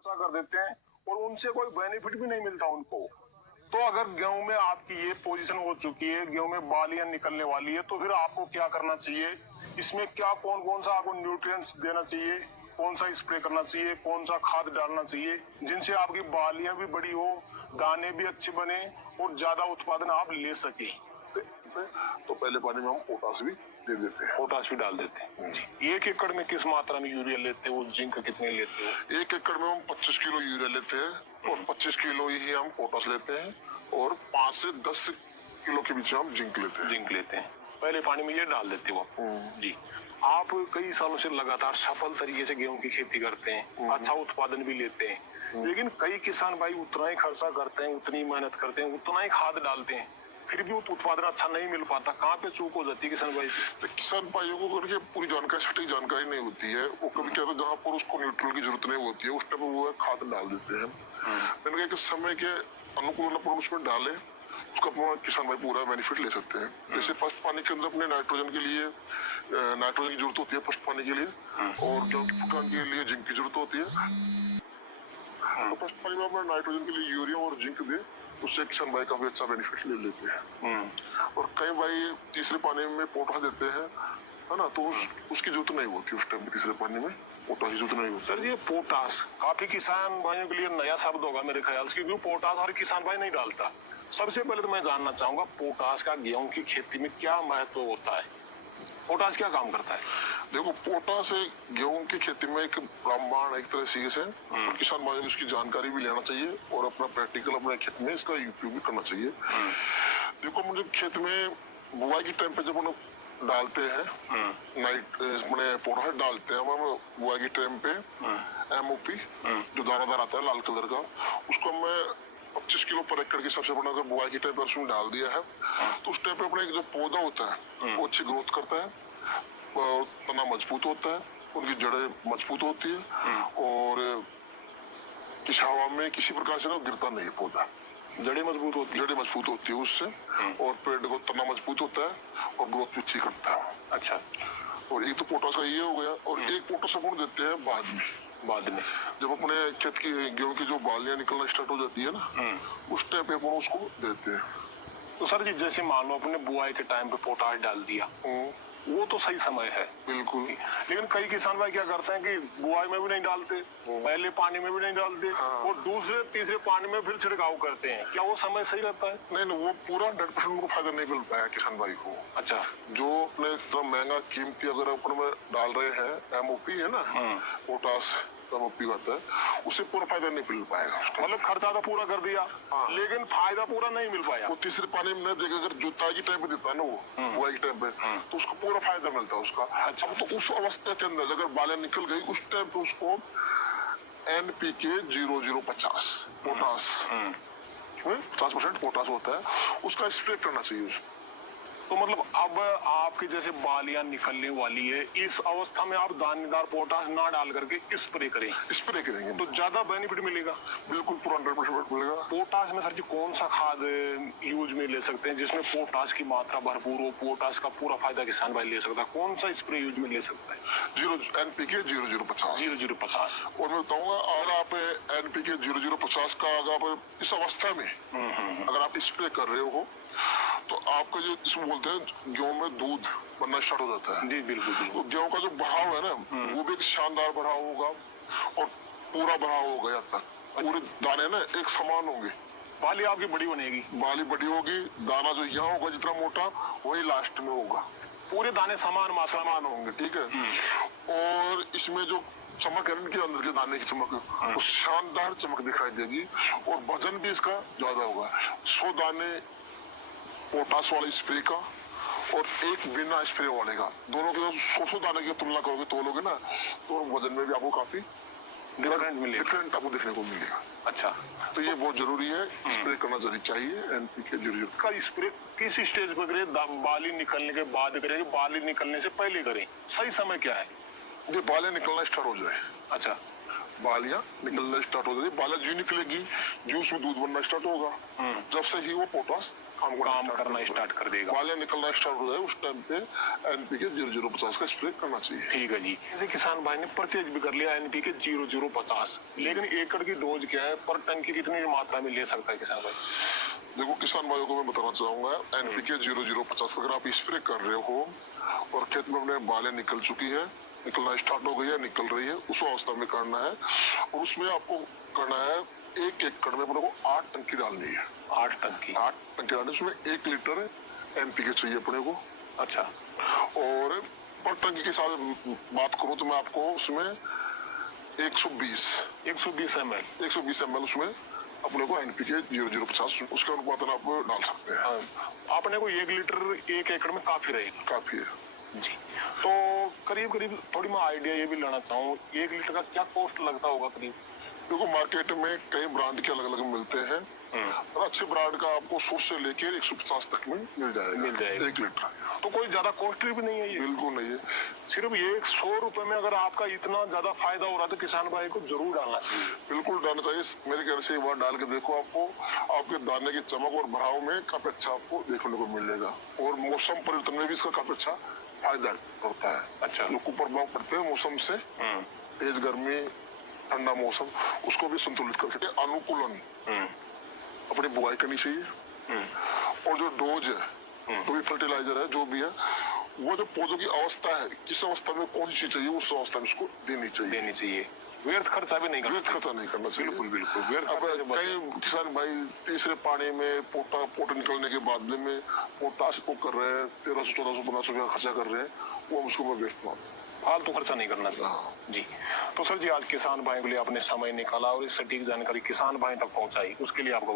खर्चा कर देते हैं और उनसे कोई बेनिफिट भी नहीं मिलता उनको। तो अगर गेहूं में आपकी ये पोजीशन हो चुकी है, गेहूं में बालियां निकलने वाली है, तो फिर आपको क्या करना चाहिए, इसमें क्या कौन कौन सा आपको न्यूट्रिएंट्स देना चाहिए, कौन सा स्प्रे करना चाहिए, कौन सा खाद डालना चाहिए, जिनसे आपकी बालियां भी बड़ी हो, दाने भी अच्छे बने और ज्यादा उत्पादन आप ले सके। तो पहले पानी में हम पोटास भी दे देते हैं। पोटास भी डाल देते हैं जी। 1 एकड़ में किस मात्रा में यूरिया लेते हो, जिंक कितने लेते हो? 1 एकड़ में हम 25 किलो यूरिया लेते हैं और 25 किलो ही हम पोटास लेते हैं और 5 से 10 किलो के बीच में हम जिंक लेते हैं। जिंक लेते हैं, पहले पानी में ये डाल देते हो जी। आप कई सालों से लगातार सफल तरीके से गेहूं की खेती करते हैं, अच्छा उत्पादन भी लेते हैं, लेकिन कई किसान भाई उतना ही खर्चा करते हैं, उतनी मेहनत करते हैं, उतना ही खाद डालते हैं, फिर भी उत्पादन अच्छा नहीं मिल पाता। कहाँ पे चूक हो जाती है किसान भाई? तो किसान भाइयों को करके पूरी जानकारी, सटीक जानकारी नहीं होती है। वो कभी क्या, जहाँ पर उसको न्यूट्रल की जरूरत नहीं होती है उस टाइम वो खाद डाल देते हैं। मैंने कहा कि समय के अनुकूल अपन उसमें डाले, उसका किसान भाई पूरा बेनिफिट ले सकते हैं। जैसे फर्स्ट पानी के अंदर अपने नाइट्रोजन के लिए नाइट्रोजन की जरूरत होती है फर्स्ट पानी के लिए, और गेहूं की फुटान के लिए जिंक की जरूरत होती है। तो फर्स्ट पानी में अपना नाइट्रोजन के लिए यूरिया और जिंक दे, उससे किसान भाई काफी अच्छा बेनिफिट ले लेते हैं। और कई भाई तीसरे पानी में पोटास देते हैं, है ना, तो उसकी जरूरत नहीं होती उस टाइम तीसरे पानी में पोटास की जरूरत नहीं होती। सर ये पोटास काफी किसान भाइयों के लिए नया शब्द होगा मेरे ख्याल से, क्योंकि पोटास हर किसान भाई नहीं डालता। सबसे पहले तो मैं जानना चाहूंगा पोटास का गेहूं की खेती में क्या महत्व होता है, पोटास क्या काम करता है? देखो, पोटास गेहूं की खेती में एक रामबाण एक तरह से है, और किसान भाइयों को इसकी जानकारी भी लेना चाहिए और अपना प्रैक्टिकल अपने खेत में इसका उपयोग भी करना चाहिए। देखो, मुझे खेत में बुआई की टाइम पे जब हम डालते हैं मैंने पोटास डालते हैं हम बुआई के टाइम पे, MOP जो दानादार आता है लाल कलर का, उसको मैं 25 किलो पर एकड़ के हिसाब से अपना अगर बुआई के टाइम पर उसमें डाल दिया है, तो उस टाइम पे अपना एक जो पौधा होता है वो अच्छी ग्रोथ करता है, तना मजबूत होता है, उनकी जड़ें मजबूत होती है, और किसी हवा में किसी प्रकार से ना गिरता नहीं है पौधा, जड़ें मजबूत होती है उससे, और पेड़ को तना मजबूत होता है और ग्रोथ भी अच्छी करता है। अच्छा, और एक तो पोटास का ये हो गया, और एक पोटास अपन देते हैं बाद में जब अपने खेत की गेहूं की जो बालियां निकलना स्टार्ट हो जाती है ना, उस टाइम पे अपन उसको देते हैं। तो सर जी, जैसे मान लो अपने बुआई के टाइम पे पोटास डाल दिया, वो तो सही समय है बिल्कुल, लेकिन कई किसान भाई क्या करते हैं कि बुआई में भी नहीं डालते, पहले पानी में भी नहीं डालते, और दूसरे तीसरे पानी में फिर छिड़काव करते हैं। क्या वो समय सही रहता है? नहीं, वो पूरा 100% उनको फायदा नहीं मिल पाया किसान भाई को। अच्छा, जो अपने इतना महंगा कीमती अगर अपन में डाल रहे हैं, MOP है ना, पोटास MOP आता है, उससे पूरा फायदा नहीं मिल पाएगा। मतलब खर्चा तो पूरा कर दिया, लेकिन फायदा पूरा नहीं मिल पाया। वो तीसरे पानी में देगा, अगर जुताई की टाइम पे देता है ना वो बुआई के टाइम पे, तो उसको पूरा फायदा मिलता है उसका। अच्छा, तो उस अवस्था के अंदर अगर बालें निकल गई, उस टाइम पे उसको NPK 0050 पोटास 50% पोटास होता है, उसका स्प्रे करना चाहिए उसको। तो मतलब अब आपकी जैसे बालियां निकलने वाली है, इस अवस्था में आप दानेदार पोटास ना डाल करके स्प्रे करेंगे तो ज्यादा बेनिफिट मिलेगा। बिल्कुल, पूरा 100% मिलेगा। पोटास में सर जी कौन सा खाद यूज में ले सकते हैं जिसमें पोटास की मात्रा भरपूर हो, पोटास का पूरा फायदा किसान भाई ले सकता है? कौन सा स्प्रे यूज में ले सकता है? NPK 0050। और मैं बताऊंगा, अगर आप NPK 0050 का अगर आप इस अवस्था में अगर आप स्प्रे कर रहे हो, तो आपका जो इसमें बोलते हैं गेहूं में दूध बनना स्टार्ट हो जाता है। जी बिल्कुल। तो गेहूं का जो बढ़ाव है ना, वो भी एक शानदार बढ़ाव होगा, और पूरा बढ़ाव होगा यहाँ तक, पूरे दाने ना एक समान होंगे, बाली आपकी बड़ी बनेगी, बाली बड़ी होगी, दाना जो यहाँ होगा जितना मोटा वही लास्ट में होगा, पूरे दाने समान होंगे, ठीक है। और इसमें जो चमक है इनके अंदर के दाने की चमक, वो शानदार चमक दिखाई देगी, और वजन भी इसका ज्यादा होगा। 100 दाने पोटास वाले स्प्रे का और एक बिना स्प्रे वाले का, दोनों के 100 दाने की तुलना करोगे, तोलोगे ना, तो वजन में भी आपको काफी डिफरेंट आपको देखने को मिलेगा। अच्छा, तो ये बहुत जरूरी है, स्प्रे करना जरूरी चाहिए। NPK 00 का स्प्रे किस स्टेज पर करें? बाली निकलने के बाद करें, बाली निकलने से पहले करें? सही समय क्या है? ये बालें निकलना स्टार्ट हो जाए। अच्छा, बालियां निकलना स्टार्ट हो जाती है, बालियां जो निकलेगी, जो उसमें दूध बनना स्टार्ट होगा, जब से ही वो पोटास काम करना स्टार्ट कर देगा। बालियां निकलना स्टार्ट हो जाए उस टाइम पे एनपीके 0050 का स्प्रे करना चाहिए। ठीक है जी। जैसे किसान भाई ने परचेज भी कर लिया एनपीके 0050, लेकिन एकड़ की डोज क्या है, पर टन की कितनी मात्रा में ले सकता है किसान भाई? देखो किसान भाइयों को मैं बताना चाहूंगा, एनपीके 0050 अगर आप स्प्रे कर रहे हो और खेत में अपने बालें निकल चुकी है, निकलना स्टार्ट हो गई है, निकल रही है, उस अवस्था में करना है। और उसमें आपको करना है 1 एकड़ में अपने को 8 टंकी डालनी है। 8 टंकी? 8 टंकी डालनी, उसमें 1 लीटर एनपीके चाहिए अपने को। अच्छा। और पर टंकी के साथ बात करूं तो मैं आपको उसमें 120 ml उसमें अपने को एनपीके 0050 उसके अनुपात आप डाल सकते हैं। आपने को 1 लीटर 1 एकड़ में काफी रहेगा? काफी है जी। तो करीब करीब थोड़ी मैं आइडिया ये भी लेना चाहूँ, 1 लीटर का क्या कॉस्ट लगता होगा करीब? देखो मार्केट में कई ब्रांड के अलग अलग मिलते हैं, और अच्छे ब्रांड का आपको 100 से लेकर 150 तक में मिल जाएगा 1 लीटर। तो कोई ज्यादा कॉस्टली भी नहीं है ये? बिल्कुल नहीं है। सिर्फ ये 100 रुपए में अगर आपका इतना ज्यादा फायदा हो रहा है तो किसान भाई को जरूर डालना चाहिए। बिल्कुल डालना चाहिए, मेरे ख्याल से एक बार डाल के देखो, आपको आपके दाने की चमक और भराव में काफी अच्छा आपको देखने को मिलेगा। और मौसम परिवर्तन में भी इसका काफी अच्छा फायदा होता है। अच्छा। जो कुप्रभाव पड़ते हैं मौसम से, तेज गर्मी ठंडा मौसम, उसको भी संतुलित करके अनुकूलन अपनी बुआई करनी चाहिए। और जो डोज है, जो भी फर्टिलाइजर है, जो भी है, वो जो पौधों की अवस्था है, किस अवस्था में कौन सी चीज चाहिए, उस अवस्था में उसको देनी चाहिए। व्यर्थ खर्चा भी नहीं करना चाहिए। बिल्कुल बिल्कुल। अब कई किसान भाई तीसरे पानी में पोटा निकलने के बाद में पोटास को कर रहे हैं, 1300 1400 1500 रुपया खर्चा कर रहे हैं, वो उसको मैं व्यर्थ मानता हूँ। फालतू खर्चा नहीं करना चाहिए। जी। तो सर जी, आज किसान भाई के लिए आपने समय निकाला और इस सटीक जानकारी किसान भाई तक पहुंचाई, उसके लिए आपको